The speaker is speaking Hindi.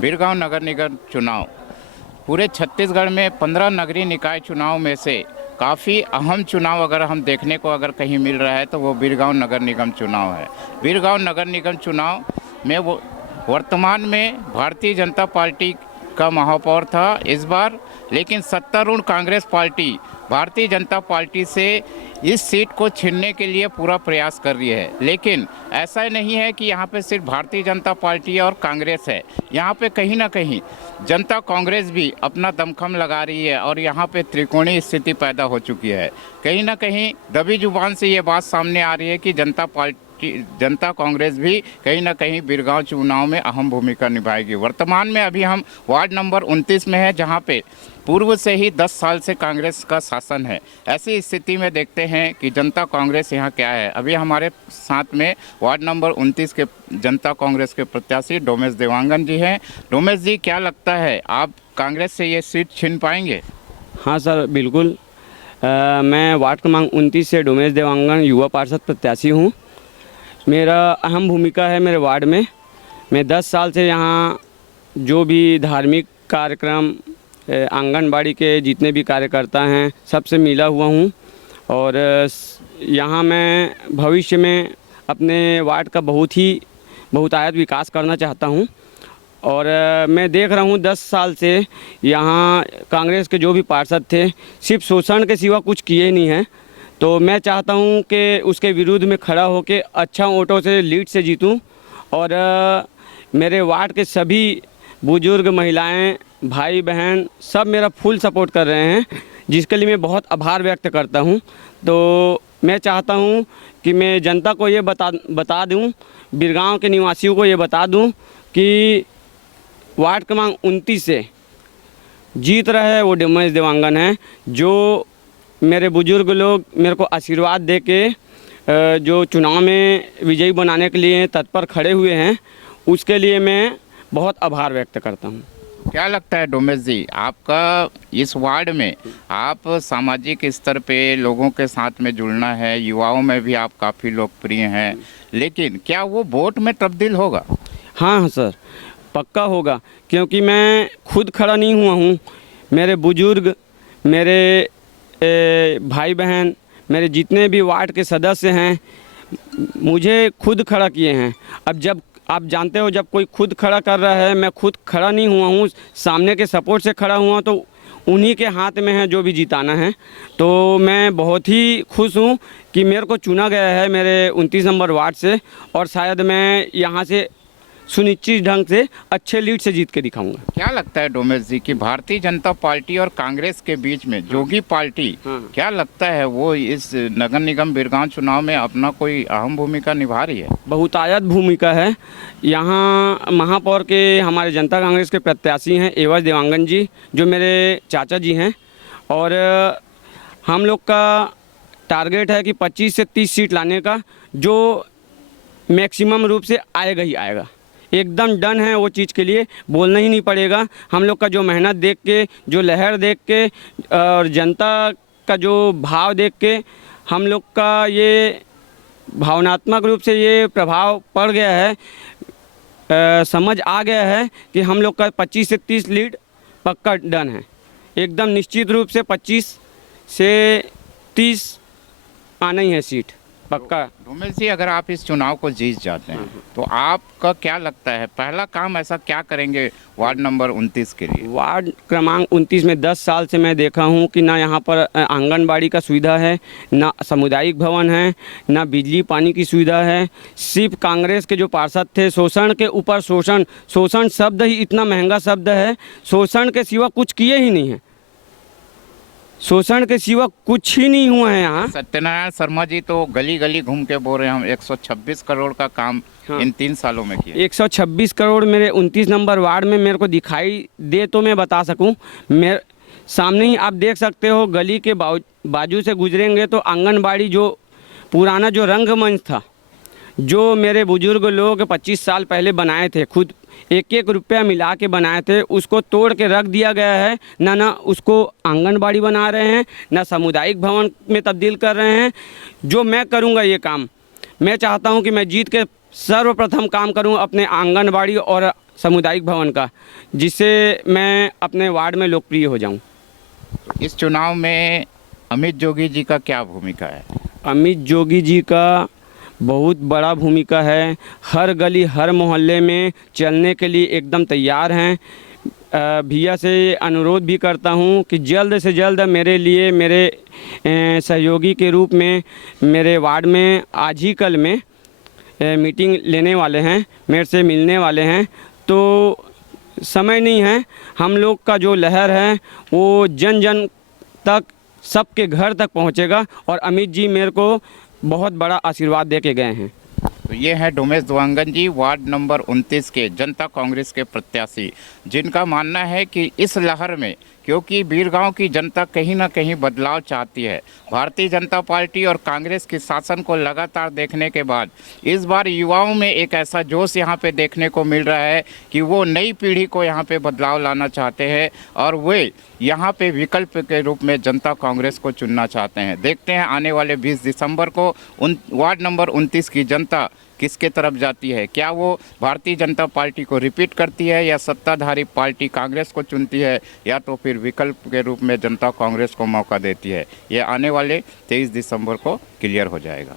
बीरगांव नगर निगम चुनाव पूरे छत्तीसगढ़ में 15 नगरीय निकाय चुनाव में से काफ़ी अहम चुनाव अगर हम देखने को अगर कहीं मिल रहा है तो वो बीरगांव नगर निगम चुनाव है। बीरगांव नगर निगम चुनाव में वो वर्तमान में भारतीय जनता पार्टी का महापौर था इस बार, लेकिन सत्तारूढ़ कांग्रेस पार्टी भारतीय जनता पार्टी से इस सीट को छीनने के लिए पूरा प्रयास कर रही है। लेकिन ऐसा नहीं है कि यहाँ पे सिर्फ भारतीय जनता पार्टी और कांग्रेस है, यहाँ पे कहीं ना कहीं जनता कांग्रेस भी अपना दमखम लगा रही है और यहाँ पे त्रिकोणीय स्थिति पैदा हो चुकी है। कहीं ना कहीं दबी जुबान से ये बात सामने आ रही है कि जनता कांग्रेस भी कहीं ना कहीं बीरगांव चुनाव में अहम भूमिका निभाएगी। वर्तमान में अभी हम वार्ड नंबर 29 में है, जहां पे पूर्व से ही 10 साल से कांग्रेस का शासन है। ऐसी स्थिति में देखते हैं कि जनता कांग्रेस यहाँ क्या है। अभी हमारे साथ में वार्ड नंबर 29 के जनता कांग्रेस के प्रत्याशी डोमेश देवांगन जी हैं। डोमेश जी, क्या लगता है आप कांग्रेस से ये सीट छीन पाएंगे? हाँ सर, बिल्कुल। मैं वार्ड क्रमांक 29 से डोमेश देवांगन युवा पार्षद प्रत्याशी हूँ। मेरा अहम भूमिका है मेरे वार्ड में। मैं 10 साल से यहाँ जो भी धार्मिक कार्यक्रम, आंगनबाड़ी के जितने भी कार्यकर्ता हैं सबसे मिला हुआ हूँ और यहाँ मैं भविष्य में अपने वार्ड का बहुतायत विकास करना चाहता हूँ। और मैं देख रहा हूँ 10 साल से यहाँ कांग्रेस के जो भी पार्षद थे सिर्फ शोषण के सिवा कुछ किए नहीं हैं। तो मैं चाहता हूं कि उसके विरुद्ध में खड़ा होकर अच्छा वोटों से लीड से जीतूं और मेरे वार्ड के सभी बुजुर्ग, महिलाएं, भाई बहन सब मेरा फुल सपोर्ट कर रहे हैं, जिसके लिए मैं बहुत आभार व्यक्त करता हूं। तो मैं चाहता हूं कि मैं जनता को ये बता दूं, बीरगांव के निवासियों को ये बता दूं कि वार्ड क्रमांक 29 से जीत रहे वो डोमेश देवांगन हैं, जो मेरे बुजुर्ग लोग मेरे को आशीर्वाद दे के जो चुनाव में विजयी बनाने के लिए तत्पर खड़े हुए हैं, उसके लिए मैं बहुत आभार व्यक्त करता हूं। क्या लगता है डोमेश जी, आपका इस वार्ड में आप सामाजिक स्तर पे लोगों के साथ में जुड़ना है, युवाओं में भी आप काफ़ी लोकप्रिय हैं, लेकिन क्या वो वोट में तब्दील होगा? हाँ सर, पक्का होगा, क्योंकि मैं खुद खड़ा नहीं हुआ हूँ। मेरे बुजुर्ग, मेरे भाई बहन, मेरे जितने भी वार्ड के सदस्य हैं मुझे खुद खड़ा किए हैं। अब जब आप जानते हो, जब कोई खुद खड़ा कर रहा है, मैं खुद खड़ा नहीं हुआ हूँ, सामने के सपोर्ट से खड़ा हुआ, तो उन्हीं के हाथ में है जो भी जिताना है। तो मैं बहुत ही खुश हूँ कि मेरे को चुना गया है मेरे 29 नंबर वार्ड से, और शायद मैं यहाँ से सुनिश्चित ढंग से अच्छे लीड से जीत के दिखाऊंगा। क्या लगता है डोमेश जी कि भारतीय जनता पार्टी और कांग्रेस के बीच में जोगी पार्टी, क्या लगता है वो इस नगर निगम बीरगांव चुनाव में अपना कोई अहम भूमिका निभा रही है? बहुतायत भूमिका है। यहाँ महापौर के हमारे जनता कांग्रेस के प्रत्याशी हैं एवज देवांगन जी, जो मेरे चाचा जी हैं, और हम लोग का टारगेट है कि 25 से 30 सीट लाने का, जो मैक्सिमम रूप से आएगा ही आएगा। एकदम डन है वो चीज़ के लिए, बोलना ही नहीं पड़ेगा। हम लोग का जो मेहनत देख के, जो लहर देख के और जनता का जो भाव देख के हम लोग का ये भावनात्मक रूप से ये प्रभाव पड़ गया है, समझ आ गया है कि हम लोग का 25 से 30 लीड पक्का डन है। एकदम निश्चित रूप से 25 से 30 आना ही है सीट पक्का। डोमेश जी, अगर आप इस चुनाव को जीत जाते हैं तो आपका क्या लगता है पहला काम ऐसा क्या करेंगे वार्ड नंबर 29 के लिए? वार्ड क्रमांक 29 में 10 साल से मैं देखा हूं कि ना यहाँ पर आंगनबाड़ी का सुविधा है, ना सामुदायिक भवन है, ना बिजली पानी की सुविधा है। सिर्फ कांग्रेस के जो पार्षद थे, शोषण के ऊपर शोषण, शोषण शब्द ही इतना महंगा शब्द है, शोषण के सिवा कुछ किए ही नहीं है। शोषण के सिवा कुछ ही नहीं हुआ है यहाँ। सत्यनारायण शर्मा जी तो गली गली घूम के बोल रहे हैं हम 126 करोड़ का काम इन 3 सालों में किया। 126 करोड़ मेरे 29 नंबर वार्ड में मेरे को दिखाई दे तो मैं बता सकूं। मेरे सामने ही आप देख सकते हो, गली के बाजू से गुजरेंगे तो आंगनबाड़ी जो पुराना जो रंगमंच था, जो मेरे बुजुर्ग लोग 25 साल पहले बनाए थे, खुद 1-1 रुपया मिला के बनाए थे, उसको तोड़ के रख दिया गया है। ना उसको आंगनबाड़ी बना रहे हैं, ना सामुदायिक भवन में तब्दील कर रहे हैं। जो मैं करूंगा ये काम, मैं चाहता हूं कि मैं जीत के सर्वप्रथम काम करूं अपने आंगनबाड़ी और सामुदायिक भवन का, जिससे मैं अपने वार्ड में लोकप्रिय हो जाऊं। इस चुनाव में अमित जोगी जी का क्या भूमिका है? अमित जोगी जी का बहुत बड़ा भूमिका है। हर गली हर मोहल्ले में चलने के लिए एकदम तैयार हैं। भैया से अनुरोध भी करता हूं कि जल्द से जल्द मेरे लिए मेरे सहयोगी के रूप में मेरे वार्ड में आज ही कल में मीटिंग लेने वाले हैं, मेरे से मिलने वाले हैं। तो समय नहीं है, हम लोग का जो लहर है वो जन जन तक, सबके घर तक पहुंचेगा और अमित जी मेरे को बहुत बड़ा आशीर्वाद दे के गए हैं। तो ये है डोमेश देवांगन जी, वार्ड नंबर 29 के जनता कांग्रेस के प्रत्याशी, जिनका मानना है कि इस लहर में, क्योंकि बीरगांव की जनता कहीं ना कहीं बदलाव चाहती है, भारतीय जनता पार्टी और कांग्रेस के शासन को लगातार देखने के बाद इस बार युवाओं में एक ऐसा जोश यहाँ पे देखने को मिल रहा है कि वो नई पीढ़ी को यहाँ पे बदलाव लाना चाहते हैं और वे यहाँ पे विकल्प के रूप में जनता कांग्रेस को चुनना चाहते हैं। देखते हैं आने वाले 20 दिसंबर को वार्ड नंबर 29 की जनता किसके तरफ जाती है। क्या वो भारतीय जनता पार्टी को रिपीट करती है या सत्ताधारी पार्टी कांग्रेस को चुनती है, या तो फिर विकल्प के रूप में जनता कांग्रेस को मौका देती है। ये आने वाले 23 दिसंबर को क्लियर हो जाएगा।